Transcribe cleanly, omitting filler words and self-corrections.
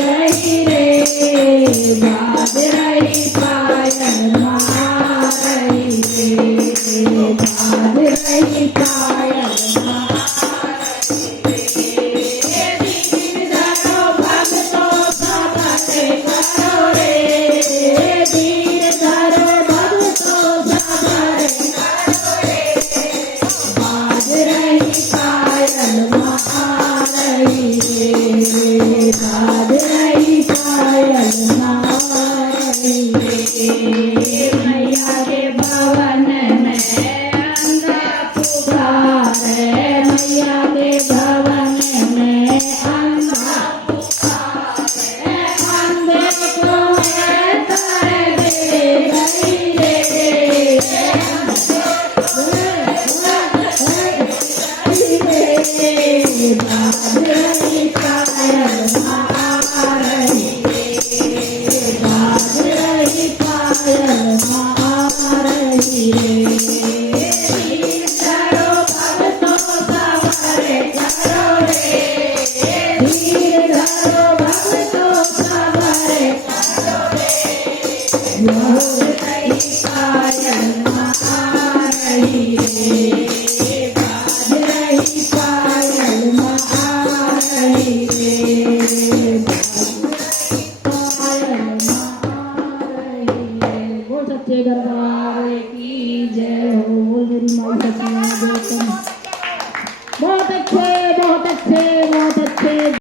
रही रे बाज रही पायल मारही रे बाज रही पायल मैया के भवन में अंधा पुकारे मैया के भवन में अंधा पुकारे अंधे को तारे दे रही रे बाज रही पायल मारही बाज रही पायल मारही रे धीर धरो भक्तों सवारे करो रे धीर धरो भक्तों सवारे करो रे बाज रही पायल मारही रे बाज रही पायल मारही रे बोल सच्चे दरबार की जय हो। बोल मेरी माई सच्ची